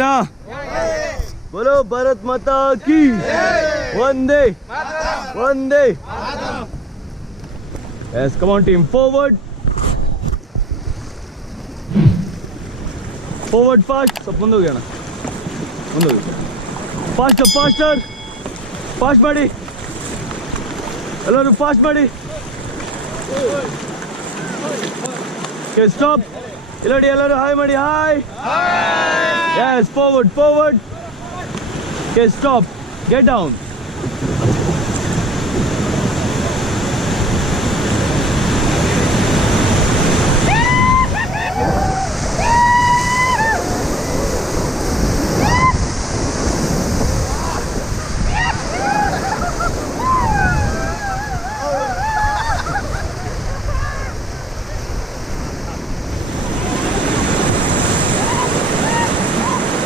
ना? बोलो भारत माता की वंदे वंदे. Yes, come on team, forward. Forward fast. सब बंद हो गया ना? बंद हो गया. Faster, faster. Fast buddy. Hello, fast buddy. Okay, stop. Hello, hi buddy, hi. Hi. Yes, forward, forward. Okay, stop. Get down.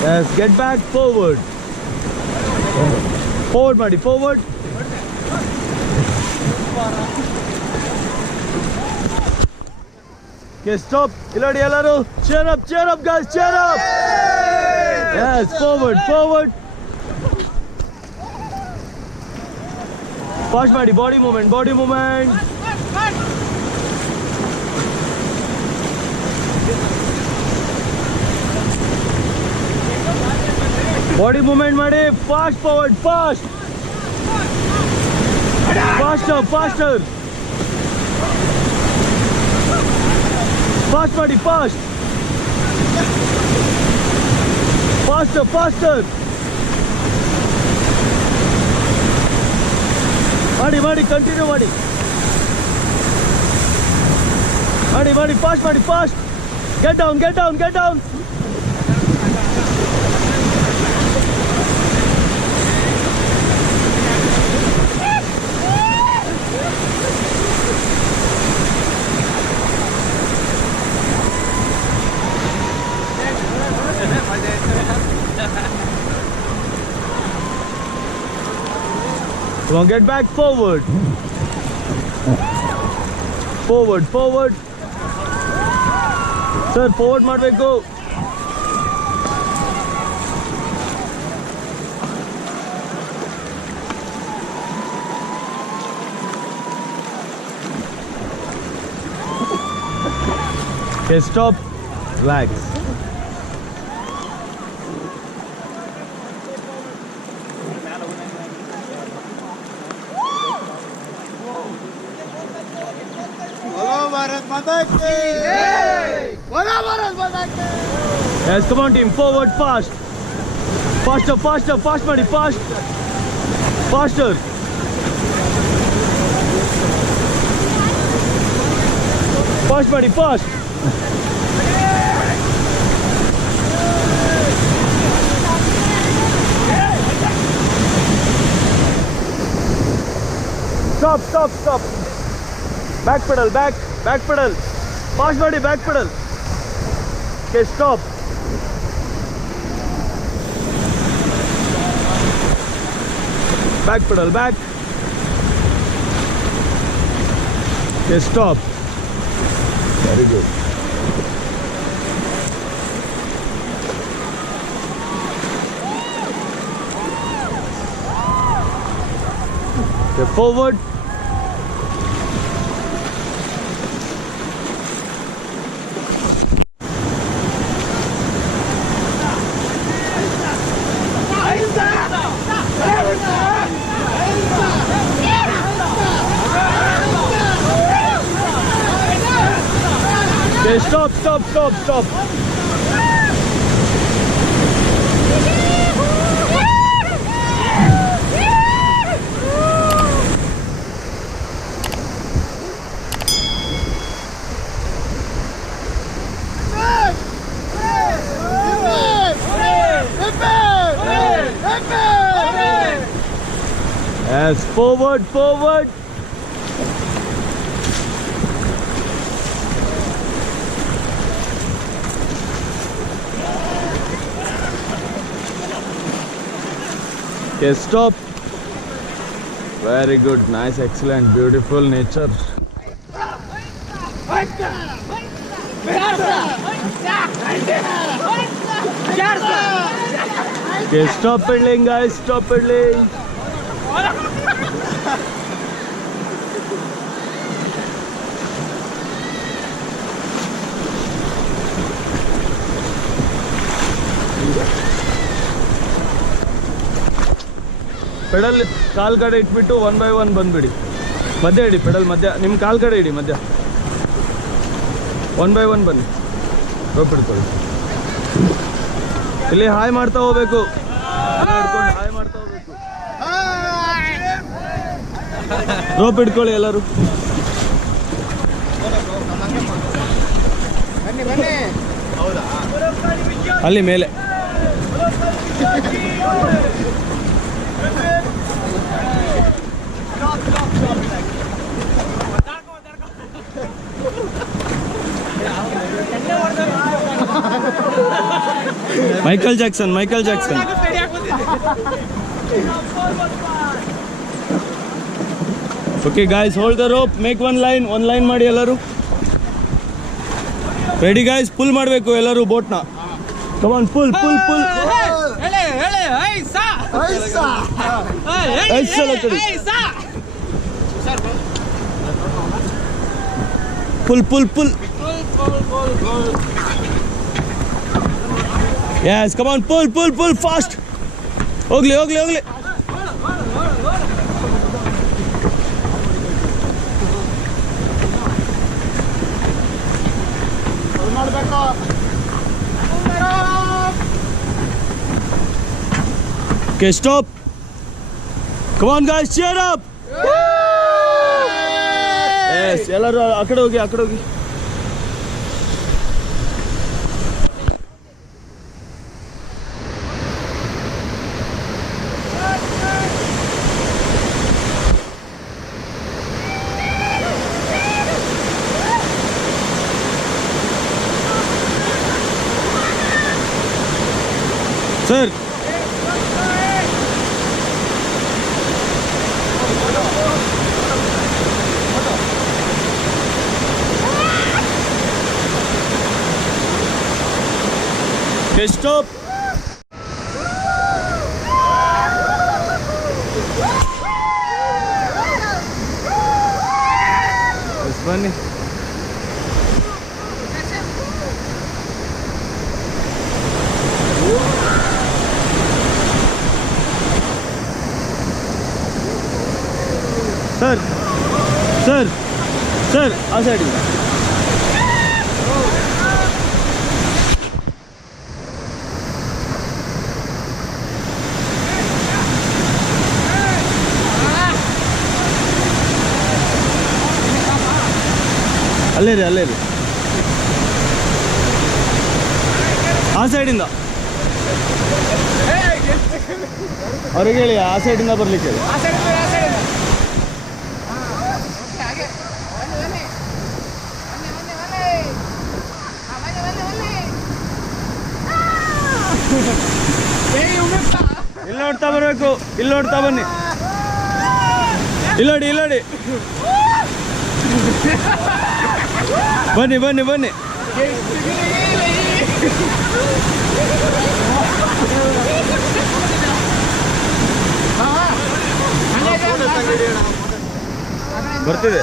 Yes, get back, forward. Forward, buddy, forward. Okay, stop. Hello. Cheer up, guys, cheer up. Yes, forward, forward. Fast, buddy, body movement, body movement. Body movement, buddy. Fast forward, fast. Faster, faster. Fast, buddy, fast. Faster, faster. Buddy, continue, buddy. Buddy, fast, buddy, fast. Get down, get down, get down. Come on, get back, forward. Forward, forward. Sir, forward, Marve, go. Okay, stop. Relax. Yes, come on team, forward, fast. Faster, faster, fast buddy, fast. Faster. Fast buddy, fast. Stop. Back pedal, back pedal. Fast buddy, back pedal. Okay, stop. Back pedal, back. Okay, stop. Very good. Okay, forward. Okay, stop. Yes, forward. Okay, stop. Very good, nice, excellent, beautiful nature. Okay, stop pedaling, guys. Stop pedaling. Pedal ಕಾಲ್ ಕಡೆ ಇಟ್ಬಿಟ್ಟು 1 by 1 ಬಂದ್ಬಿಡಿ. ಮಧ್ಯ ಇಡಿ pedal ಮಧ್ಯ, ನಿಮ್ಮ ಕಾಲ್ ಕಡೆ ಇಡಿ ಮಧ್ಯ. 1 by 1 ಬನ್ನಿ. ರೋಪ್ ಹಿಡ್ಕೊಳ್ಳಿ. ಇಲ್ಲಿ ಹಾಯ್ ಮಾಡ್ತಾ ಹೋಗ್ಬೇಕು. ಹಾಯ್ ಮಾಡ್ತಾ ಹೋಗ್ಬೇಕು. ರೋಪ್ ಹಿಡ್ಕೊಳ್ಳಿ ಎಲ್ಲರೂ. ಅಲ್ಲಿ ಮೇಲೆ Michael Jackson. Okay guys, hold the rope, make one line ಮಾಡಿ ಎಲ್ಲರೂ. ರೆಡಿ ಗಾಯ್ಸ್, ಪುಲ್ ಮಾಡಬೇಕು ಎಲ್ಲರೂ ಬೋಟ್ನ. Come on, pull. Pull. Yes, come on, pull fast. Ogli. Okay, stop. Come on guys, cheer up. Yes, ಎಲ್ಲರೂ ಆ ಕಡೆ ಹೋಗಿ. Sir, stop. ಬನ್ನಿ. ಸರ್ ಆ ಸೈಡ್. ಅಲ್ಲೇ ರೀ ಆ ಸೈಡಿಂದ ಅವ್ರಿಗೆ ಹೇಳಿ, ಆ ಸೈಡಿಂದ ಬರ್ಲಿಕ್ಕೆ ಹೇಳಿ. ಇಲ್ಲಿ ನೋಡ್ತಾ ಬರ್ಬೇಕು, ಇಲ್ಲಿ ನೋಡ್ತಾ ಬನ್ನಿ. ಇಲ್ಲೋಡಿ ಬನ್ನಿ. ಬರ್ತಿದೆ.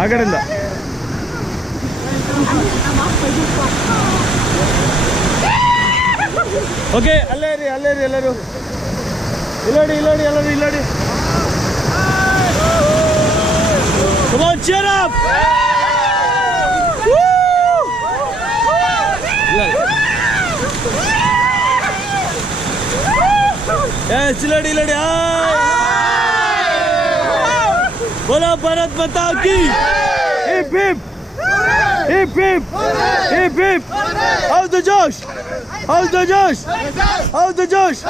ಆ ಕಡೆಯಿಂದ ಓಕೆ. ಅಲ್ಲೇ ರೀ ಎಲ್ಲರೂ. ಇಲ್ಲೋಡಿ ಎಲ್ಲರೂ. Come on, cheer up. Yes, ಇಲ್ಲೋಡಿ. बोलो भारत माता की. Hip hip. How's the Josh?